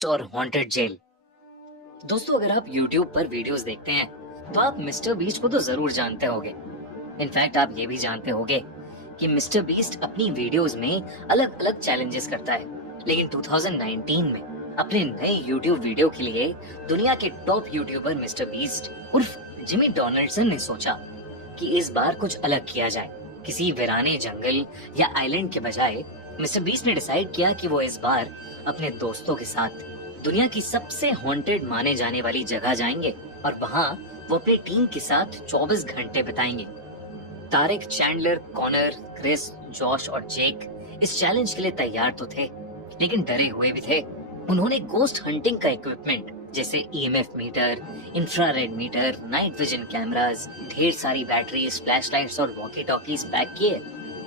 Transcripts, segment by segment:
और haunted jail. दोस्तों, अगर आप YouTube पर वीडियोस देखते हैं तो आप मिस्टर बीस्ट को तो जरूर जानते होंगे। इनफैक्ट आप ये भी जानते होंगे कि मिस्टर बीस्ट अपनी वीडियोस में अलग अलग चैलेंजेस करता है। लेकिन 2019 में अपने नए YouTube वीडियो के लिए दुनिया के टॉप यूट्यूबर मिस्टर बीस्ट उर्फ जिमी डोनाल्डसन ने सोचा कि इस बार कुछ अलग किया जाए। किसी वीराने जंगल या आइलैंड के बजाय मिस्टर बीस्ट ने डिसाइड किया कि वो इस बार अपने दोस्तों के साथ दुनिया की सबसे हॉन्टेड माने जाने वाली जगह जाएंगे और वहाँ वो अपनी टीम के साथ 24 घंटे बिताएंगे। Tariq, Chandler, Connor, Chris, Josh और जेक इस चैलेंज के लिए तैयार तो थे, लेकिन डरे हुए भी थे। उन्होंने गोस्ट हंटिंग का इक्विपमेंट जैसे EMF meter, infrared meter, night vision cameras, ढेर सारी बैटरीज, फ्लैशलाइट्स और वॉकी टॉकीज पैक किए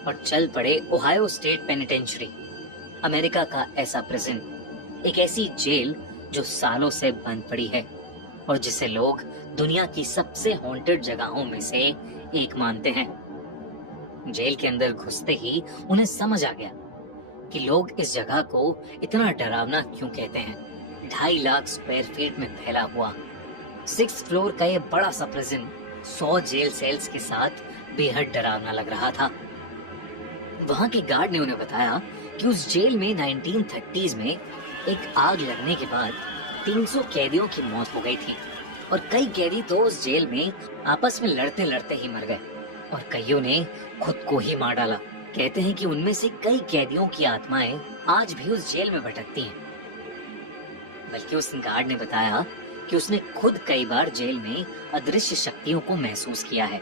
और चल पड़े ओहायो स्टेट पेनिटेंशियरी, अमेरिका का ऐसा प्रिजन, एक ऐसी जेल जो सालों से बंद पड़ी है और जिसे लोग दुनिया की सबसे हॉन्टेड जगहों में से एक मानते हैं। जेल के अंदर घुसते ही उन्हें समझ आ गया कि लोग इस जगह को इतना डरावना क्यों कहते हैं। 2.5 लाख स्क्वायर फीट में फैला हुआ 6th फ्लोर का ये बड़ा सा प्रिजन 100 जेल सेल्स के साथ बेहद डरावना लग रहा था। वहां के गार्ड ने उन्हें बताया कि उस जेल में 1930s में एक आग लगने के बाद 300 कैदियों की मौत हो गई थी और कई कैदी तो उस जेल में आपस में लड़ते लड़ते ही मर गए और कईयों ने खुद को ही मार डाला। कहते हैं कि उनमें से कई कैदियों की आत्माएं आज भी उस जेल में भटकती हैं। बल्कि उस गार्ड ने बताया कि उसने खुद कई बार जेल में अदृश्य शक्तियों को महसूस किया है।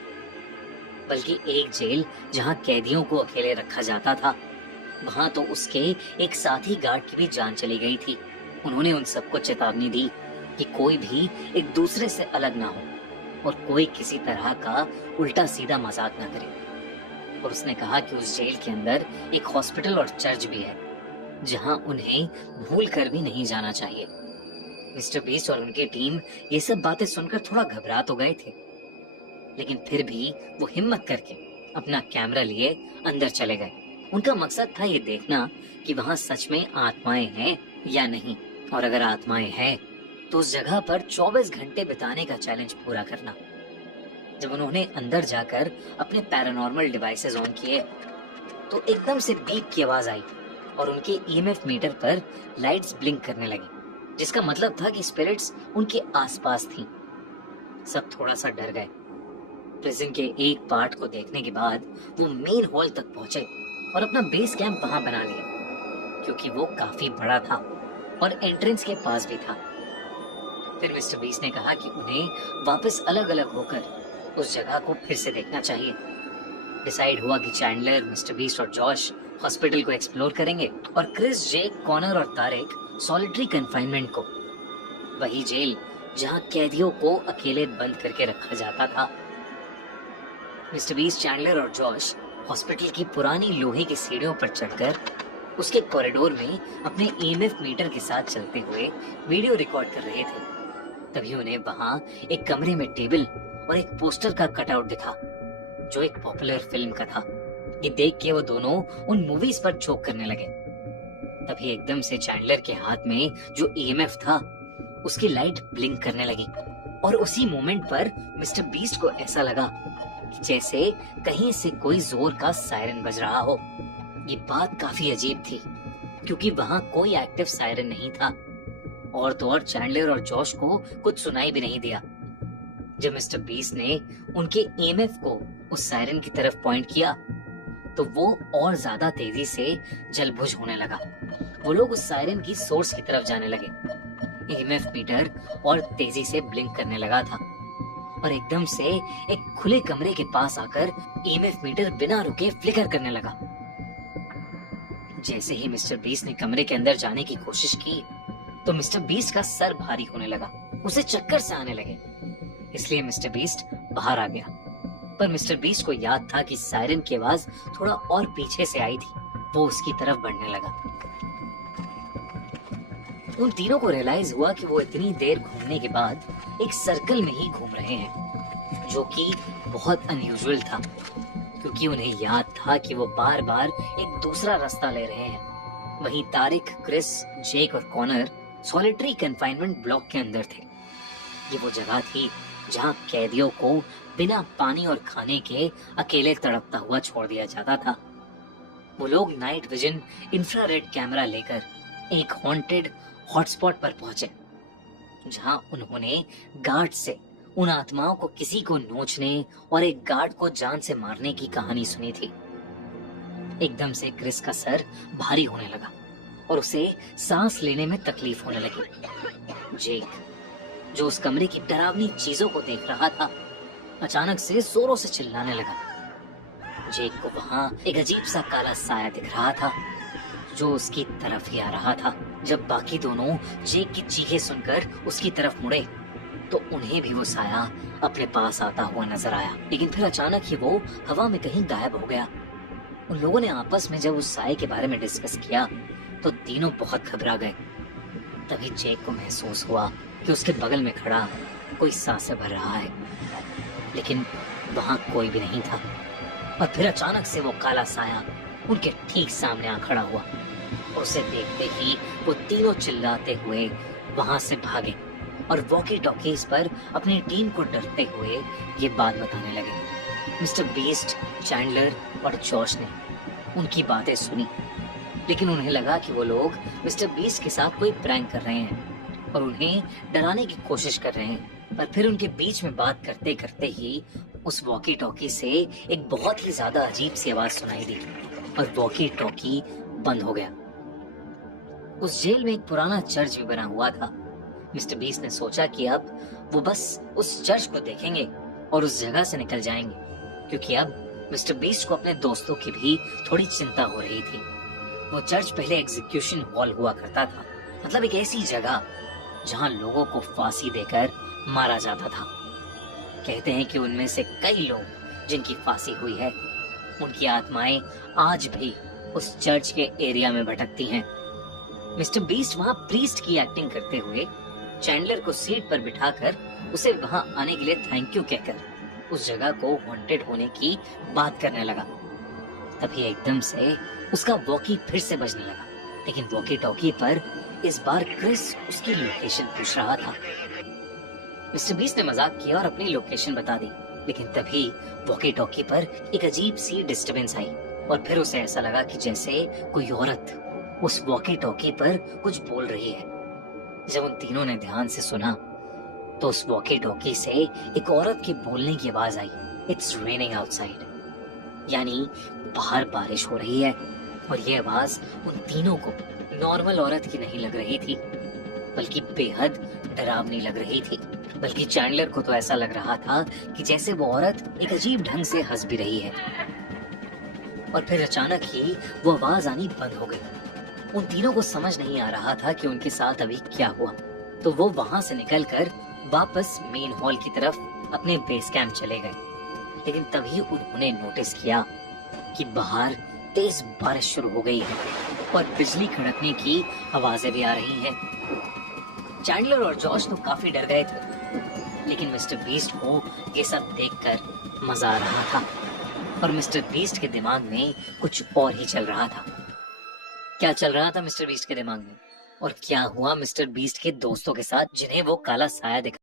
बल्कि एक जेल जहां कैदियों को अकेले रखा जाता था, वहां तो उसके एक साथी गार्ड की भी जान चली गई थी। उन्होंने उन सबको चेतावनी दी कि कोई भी एक दूसरे से अलग ना हो और कोई किसी तरह का उल्टा सीधा मजाक ना करे। और उसने कहा कि उस जेल के अंदर एक हॉस्पिटल और चर्च भी है जहां उन्हें भूल कर भी नहीं जाना चाहिए। मिस्टर बीस्ट और उनकी टीम ये सब बातें सुनकर थोड़ा घबरा तो गए थे, लेकिन फिर भी वो हिम्मत करके अपना कैमरा लिए अंदर चले गए। उनका मकसद था ये देखना कि वहां सच में आत्माएं हैं या नहीं, और अगर आत्माएं हैं तो उस जगह पर 24 घंटे बिताने का चैलेंज पूरा करना। जब उन्होंने अंदर जाकर अपने पैरानॉर्मल डिवाइसेस ऑन किए तो एकदम से बीप की आवाज आई और उनके EMF मीटर पर लाइट्स ब्लिंक करने लगी, जिसका मतलब था कि स्पिरिट्स उनके आसपास थीं। सब थोड़ा सा डर गए। प्रिजन के एक पार्ट को देखने के बाद वो मेन हॉल तक पहुंचे और अपना बेस कैंप वहां बना लिया, क्योंकि वो काफी बड़ा था और एंट्रेंस के पास भी था। फिर मिस्टर बीस्ट ने कहा कि उन्हें वापस अलग अलग होकर उस जगह को फिर से देखना चाहिए। डिसाइड हुआ कि चैंडलर, मिस्टर बीस्ट और जॉश हॉस्पिटल को एक्सप्लोर करेंगे और क्रिस, जेक, कॉनर और तारिक सॉलिटरी कन्फाइनमेंट को, वही जेल जहां कैदियों को अकेले बंद करके रखा जाता था। मिस्टर बीस्ट, चैंडलर और जॉश हॉस्पिटल की पुरानी लोहे की सीढ़ियों पर चढ़कर उसके कॉरिडोर में अपने EMF मीटर के साथ चलते हुए वीडियो रिकॉर्ड कर रहे थे। तभी उन्हें वहां एक कमरे में टेबल और एक पोस्टर का कटआउट दिखा जो एक पॉपुलर फिल्म का था। ये देख के वो दोनों उन मूवीज पर जोक करने लगे। तभी एकदम से चैंडलर के हाथ में जो EMF था उसकी लाइट ब्लिंक करने लगी और उसी मोमेंट पर मिस्टर बीस्ट को ऐसा लगा कि जैसे कहीं से कोई जोर का सायरन बज रहा हो। ये बात काफी अजीब थी क्योंकि वहां कोई एक्टिव सायरन नहीं था, और तो और चैंडलर और जॉश को कुछ सुनाई भी नहीं दिया। जब मिस्टर बीस्ट ने उनके EMF को उस सायरन की तरफ पॉइंट किया तो वो और ज्यादा तेजी से जलबुझ होने लगा। वो लोग उस सायरन की सोर्स की तरफ जाने लगे। EMF मीटर और तेजी से ब्लिंक करने लगा था और एकदम से एक खुले कमरे के पास आकर EMF मीटर बिना रुके फ्लिकर करने लगा। जैसे ही मिस्टर बीस्ट ने कमरे के अंदर जाने की कोशिश की तो मिस्टर बीस्ट का सर भारी होने लगा, उसे चक्कर से आने लगे। इसलिए मिस्टर बीस्ट बाहर आ गया, पर मिस्टर बीस्ट को याद था कि सायरन की आवाज थोड़ा और पीछे से आई थी। वो उसकी तरफ बढ़ने लगा। उन तीनों को रियलाइज हुआ कि वो इतनी देर घूमने के बाद एक सर्कल में ही घूम रहे हैं, जो कि बहुत अनयूजुअल था क्योंकि उन्हें याद था कि वो बार बार एक दूसरा रास्ता ले रहे हैं। वहीं तारिक, क्रिस, जेक और कॉनर सॉलिटरी कन्फाइनमेंट ब्लॉक के अंदर थे। ये वो जगह थी जहां कैदियों को बिना पानी और खाने के अकेले तड़पता हुआ छोड़ दिया जाता था। वो लोग नाइट विजन इंफ्रारेड कैमरा लेकर एक हॉन्टेड हॉटस्पॉट पर पहुंचे, जहां उन्होंने गार्ड से उन आत्माओं को किसी को नोचने और एक गार्ड को जान से मारने की कहानी सुनी थी। एकदम से क्रिस का सर भारी होने लगा और उसे सांस लेने में तकलीफ होने लगी। जेक, जो उस कमरे की डरावनी चीजों को देख रहा था, अचानक से जोरों से चिल्लाने लगा। जेक को वहां एक अजीब सा काला साया दिख रहा था जो उसकी तरफ ही आ रहा था। जब बाकी दोनों जेक की चीखें सुनकर उसकी तरफ मुड़े तो उन्हें भी वो साया अपने पास आता हुआ नजर आया, लेकिन फिर अचानक ही वो हवा में कहीं गायब हो गया। उन लोगों ने आपस में जब उस साये के बारे में डिस्कस किया तो तीनों बहुत घबरा गए। तभी जेक को महसूस हुआ कि उसके बगल में खड़ा कोई सांसें भर रहा है, लेकिन वहां कोई भी नहीं था। और फिर अचानक से वो काला साया उनके ठीक सामने आ खड़ा हुआ। उसे देखते ही वो तीनों चिल्लाते हुए वहां से भागे और वॉकी टॉकीज पर अपनी टीम को डरते हुए ये बात बताने लगे। मिस्टर बीस्ट, चैंडलर और जॉश ने उनकी बातें सुनी, लेकिन उन्हें लगा कि वो लोग मिस्टर बीस्ट के साथ कोई प्रैंक कर रहे हैं और उन्हें डराने की कोशिश कर रहे हैं। पर फिर उनके बीच में बात करते करते ही उस वॉकी टॉकी से एक बहुत ही ज्यादा अजीब सी आवाज सुनाई दी और वॉकी टॉकी बंद हो गया। उस जेल में एक पुराना चर्च भी बना हुआ था। मिस्टर बीस्ट ने सोचा कि अब वो बस उस चर्च को देखेंगे और उस जगह से निकल जाएंगे, क्योंकि अब मिस्टर बीस्ट को अपने दोस्तों की भी थोड़ी चिंता हो रही थी। वो चर्च पहले एग्जीक्यूशन हॉल हुआ करता था, मतलब एक ऐसी जगह जहां लोगों को फांसी देकर मारा जाता था। कहते हैं कि उनमें से कई लोग जिनकी फांसी हुई है, उनकी आत्माएं आज भी उस चर्च के एरिया में भटकती हैं। मिस्टर बीस्ट वहां प्रीस्ट की एक्टिंग करते हुए चैंडलर को सीट पर बिठाकर उसे वहां आने के लिए थैंक यू कहकर उस जगह को हॉन्टेड होने की बात करने लगा। तभी एकदम से उसका वॉकी फिर से बजने लगा, लेकिन वॉकी टॉकी पर इस बार क्रिस उसकी लोकेशन पूछ रहा था। मिस्टर बीस्ट ने मजाक किया और अपनी लोकेशन बता दी, लेकिन तभी वॉकी टॉकी पर एक अजीब सी डिस्टरबेंस आई और फिर उसे ऐसा लगा कि जैसे कोई औरत उस वॉकी टॉकी पर कुछ बोल रही है। जब उन तीनों ने ध्यान से सुना तो उस वॉकी टॉकी से एक औरत के बोलने की आवाज आई, इट्स रेनिंग आउटसाइड, यानी बाहर बारिश हो रही है। और ये आवाज उन तीनों को नॉर्मल औरत की नहीं लग रही थी, बल्कि बेहद डरावनी लग रही थी। बल्कि चैंडलर को तो ऐसा लग रहा था कि जैसे वो औरत एक अजीब ढंग से हंस भी रही है। और फिर अचानक ही वो आवाज आनी बंद हो गई। उन तीनों को समझ नहीं आ रहा था कि उनके साथ अभी क्या हुआ, तो वो वहां से निकलकर वापस मेन हॉल की तरफ अपने बेस कैंप चले गए। लेकिन तभी उन्होंने नोटिस किया कि बाहर तेज बारिश शुरू हो गई है और बिजली कड़कने की आवाजें भी आ रही हैं। चैंडलर और जॉश तो काफी डर गए थे, लेकिन मिस्टर बीस्ट को ये सब देखकर मजा आ रहा था और मिस्टर बीस्ट के दिमाग में कुछ और ही चल रहा था। क्या चल रहा था मिस्टर बीस्ट के दिमाग में और क्या हुआ मिस्टर बीस्ट के दोस्तों के साथ जिन्हें वो काला साया दिखा